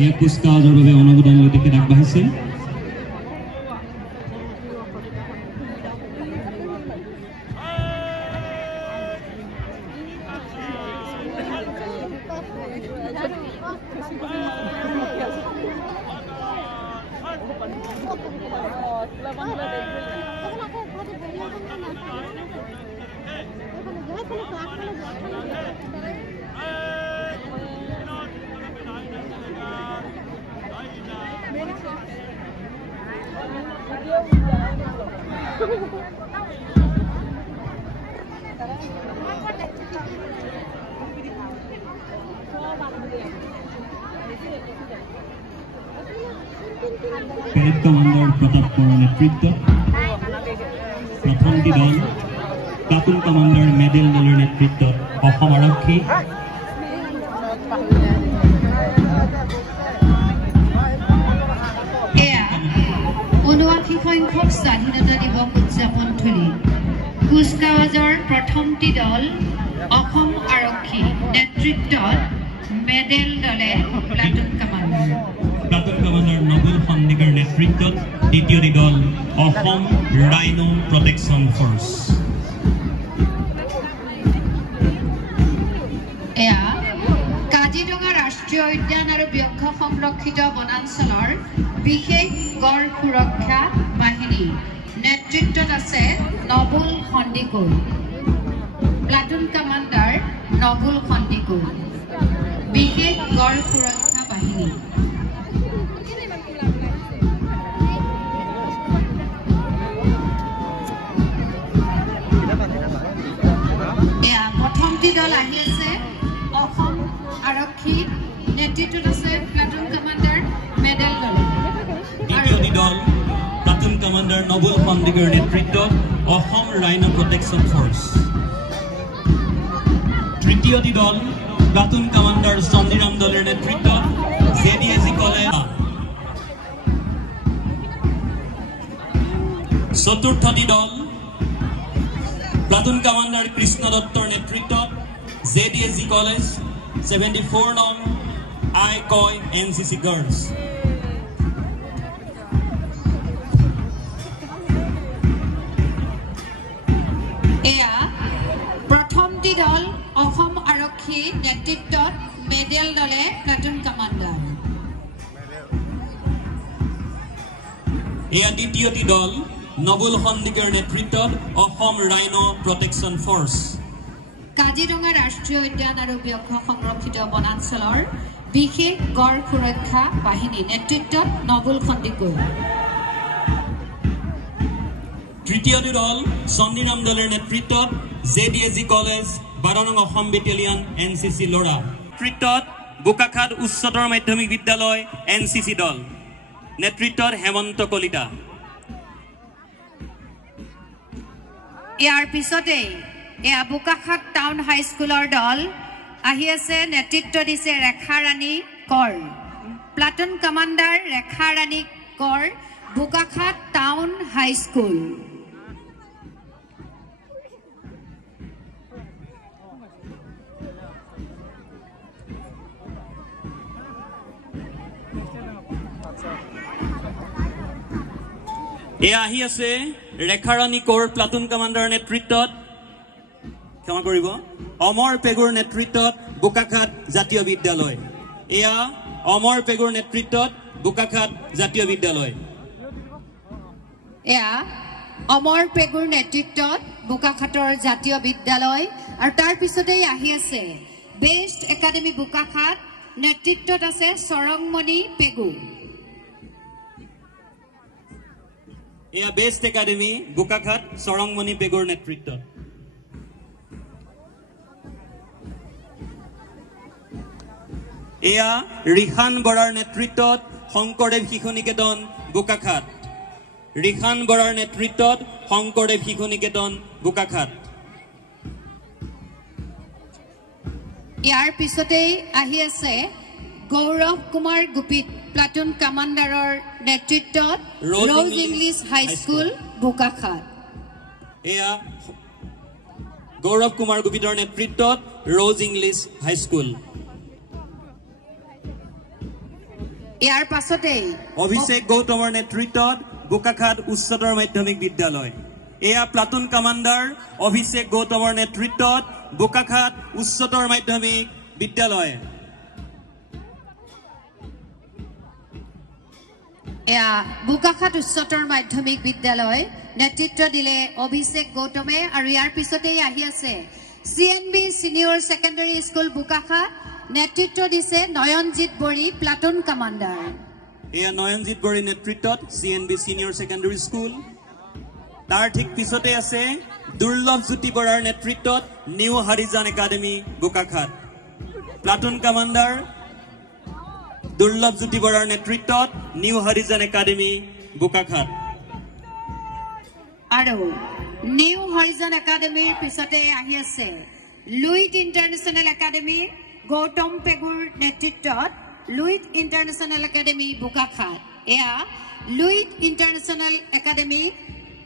এই কুচকাৱাজৰ বাবে অনুমোদন লৈ তেখেত আগবাঢ়িছে পেৰেড কমাণ্ডাৰ প্ৰতাপ কোঁৱৰৰ নেতৃত্বত প্ৰথমটি দল প্লাটুন কমাণ্ডাৰ মেডেল দলৰ নেতৃত্বত অসম আৰক্ষী এয়া ৭৯ সংখ্যক স্বাধীনতা দিৱস উদযাপন থলী কুচকাৱাজৰ প্ৰথমটি দল অসম আৰক্ষী নেতৃত্বত মেডেল দলে প্লাটুন কমাণ্ডাৰ নবুল সন্দিকৰ নেতৃত্বত দ্বিতীয়টি দল অসম ৰাইনো প্ৰটেকশ্যন ফৰ্চ এয়া কাজিৰঙা ৰাষ্ট্ৰীয় উদ্যান আৰু ব্যাঘ্ৰ সংৰক্ষিত বনাঞ্চলৰ বিশেষ গড় সুৰক্ষা বাহিনী নেতৃত্বত আছে নবুল সন্দিকৈ প্লাটুন কমাণ্ডাৰ নবুল সন্দিকৈ বিশেষ গড় সুৰক্ষা বাহিনী প্ৰথমটি দল আহি আছে অসম আৰক্ষী নেতৃত্বত আছে প্লাটুন কমাণ্ডাৰ মেডেল দল দ্বিতীয়টি দল প্লাটুন কমাণ্ডাৰ নবুল সন্দিকৰ নেতৃত্বত অসম ৰাইনো প্ৰটেকশ্যন ফৰ্চ তৃতীয়টি দল প্লাটুন কমাণ্ডাৰ চন্দিৰাম দলৰ নেতৃত্বত জেডিএজি কলেজ চতুৰ্থটি দল প্লাটুন কমাণ্ডাৰ কৃষ্ণ দত্তৰ নেতৃত্বত জেডিএজি কলেজ 74 নং আই কয় এনচিচি গাৰ্লছ এয়া প্ৰথমটি দল অসম আৰক্ষী নেতৃত্বত মেডেল দলে প্লাটুন কমাণ্ডাৰ এয়া দ্বিতীয়টি দল নবুল সন্দিকৰ নেতৃত্বত Assam rhino protection force Kaziranga ৰাষ্ট্ৰীয় উদ্যান আৰু ব্যাঘ্ৰ সংৰক্ষিত বনাঞ্চলৰ বিশেষ গড় সুৰক্ষা বাহিনী নেতৃত্বত নবুল সন্দিকৈ তৃতীয়টি দল চন্দিৰাম দলৰ নেতৃত্বত জেডিএজি কলেজ 12 নং অসম বেটেলিয়ন এনচিচি লৰা নেতৃত্বত বোকাখাট উচ্চতৰ মাধ্যমিক বিদ্যালয় এনচিচি দল নেতৃত্বত হেমন্ত কলিতা ইয়াৰ পিছতে এয়া বোকাখাট টাউন হাইস্কুলৰ দল আহি আছে নেতৃত্ব দিছে ৰেখা ৰাণী কৰ প্লাটুন কমাণ্ডাৰ ৰেখা ৰাণী কৰ বোকাখাট টাউন হাইস্কুল এয়া আহি আছে ৰেখা ৰাণী কৰ প্লাটুন কমাণ্ডাৰ নেতৃত্বত ক্ষমা কৰিব অমৰ পেগুৰ নেতৃত্বত বোকাখাট জাতীয় বিদ্যালয় এয়া অমৰ পেগুৰ নেতৃত্বত বোকাখাট জাতীয় বিদ্যালয় এয়া অমৰ পেগুৰ নেতৃত্বত বোকাখাটৰ জাতীয় বিদ্যালয় আৰু তাৰ পিছতেই আহি আছে বেষ্ট একাডেমি বোকাখাট নেতৃত্বত আছে সৰংমণি পেগু এয়া বেষ্ট একাডেমি বোকাখাট সৰংমণি পেগুৰ নেতৃত্বত এয়া ৰিহান বৰাৰ নেতৃত্বত শংকৰদেৱ শিশু নিকেতন বোকাখাট ৰিহান বৰাৰ নেতৃত্বত শংকৰদেৱ শিশু নিকেতন বোকাখাট ইয়াৰ পিছতেই আহি আছে গৌৰৱ কুমাৰ গুপিত প্লাটুন কমাণ্ডাৰৰ নেতৃত্বত ৰ'জ ইংলিছ হাইস্কুল বোকাখাট এয়া গৌৰৱ কুমাৰ গুপিতৰ নেতৃত্বত ৰ'জ ইংলিছ হাইস্কুল ইয়াৰ পাছতে অভিষেক গৌতমৰ নেতৃত্বত বোকাখাত উচ্চতৰ মাধ্যমিক বিদ্যালয় এয়া প্লাটুন কমান্ডাৰ অভিষেক গৌতমৰ নেতৃত্বত বোকাখাত উচ্চতৰ মাধ্যমিক বিদ্যালয় বোকাখাত উচ্চতৰ মাধ্যমিক বিদ্যালয় নেতৃত্ব দিলে অভিষেক গৌতমে আৰু ইয়াৰ পিছতে আহি আছে CNB senior secondary school Bokakhat নেতৃত্ব দিছে নয়নজিৎ বড়ি প্লাটুন কমান্ডাৰ এয়া নয়নজিৎ বড়ি নেতৃত্বত সিএনবি সিনিয়ৰ সেকেন্ডাৰী স্কুল তাৰ ঠিক পিছতে আছে দুৰ্লভ জ্যোতি বৰাৰ নেতৃত্বত new Harijan academy Bokakhat platoon commander Durlabh Jyoti বৰাৰ নেতৃত্বত নিউ হাৰিজান একাডেমি বোকাখাত আৰু নিউ হাৰিজান একাডেমিৰ পিছতে আহি আছে লুইট ইন্টাৰনেশ্যনেল একাডেমি গৌতম পেগুৰ নেতৃত্বত লুইট ইন্টাৰনেশ্যনেল একাডেমি বোকাখাত এয়া লুইট ইন্টাৰনেশ্যনেল একাডেমি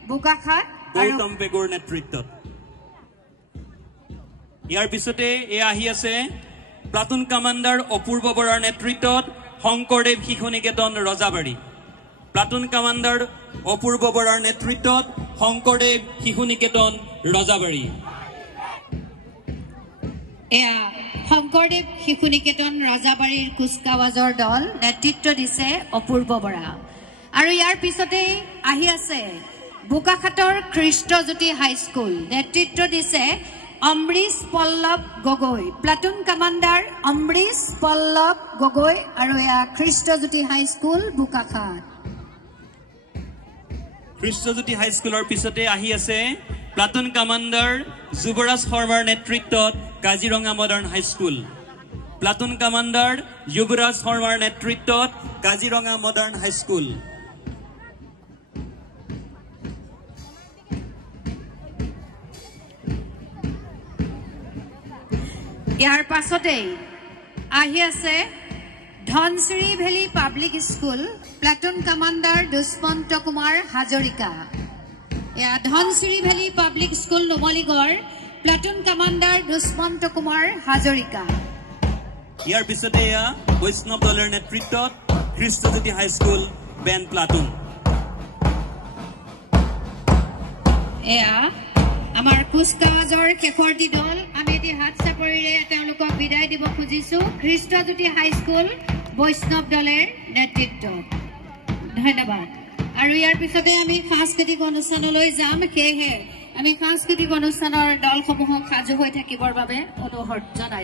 বোকাখাত গৌতম পেগুৰ নেতৃত্বত ইয়াৰ পিছতে এয়া আহি আছে প্লাটুন কমান্ডাৰ অপূৰ্ব বৰাৰ নেতৃত্বত শংকৰদেৱ শিশু নিকেতন ৰজাবাৰী প্লাটুন কমান্ডাৰ অপূৰ্ব বৰাৰ নেতৃত্বত শংকৰদেৱ শিশু নিকেতন ৰজাবাৰী এয়া শংকৰদেৱ শিশু নিকেতন ৰজাবাৰীৰ কুচকাৱাজৰ দল নেতৃত্ব দিছে অপূৰ্ব বৰা আৰু ইয়াৰ পিছতে আহি আছে বোকাখাতৰ কৃষ্ণজ্যোতি হাইস্কুল নেতৃত্ব দিছে অমৃশ পল্লৱ গগৈ প্লাটুন কমান্ডাৰ অমৃশ পল্লৱ গগৈ আৰু এয়া কৃষ্ণজ্যোতি হাইস্কুল বোকাখাত কৃষ্ণজ্যোতি হাইস্কুলৰ পিছতে আহি আছে প্লাটুন কমান্ডাৰ যুৱৰাজ শৰ্মাৰ নেতৃত্বত Kaziranga modern high school platoon commander Yuvraj শৰ্মাৰ নেতৃত্বত কাজিৰঙা মডাৰ্ণ হাইস্কুল ইয়াৰ পাছতে আহি আছে Dhansiri valley public school platoon commander Dushmanta Kumar Hazarika এয়া Dhansiri valley public school Numaligarh platoon commander Dushmanta Kumar Hazarika ইয়াৰ পিছতে এয়া বৈষ্ণৱ দলৰ নেতৃত্বত কৃষ্ণজ্যোতি হাইস্কুল বেণ্ড প্লাটুন এয়া আমাৰ কুচকাৱাজৰ শেষৰটি দল আমি এতিয়া হাত চাপৰিৰে তেওঁলোকক বিদায় দিব খুজিছো কৃষ্ণজ্যোতি হাইস্কুল বৈষ্ণৱ দলৰ নেতৃত্বত ধন্যবাদ আৰু ইয়াৰ পিছতে আমি সাংস্কৃতিক অনুষ্ঠানলৈ যাম সেয়েহে আমি সাংস্কৃতিক অনুষ্ঠানৰ দলসমূহক সাজু হৈ থাকিবৰ বাবে অনুৰোধ জনাইছো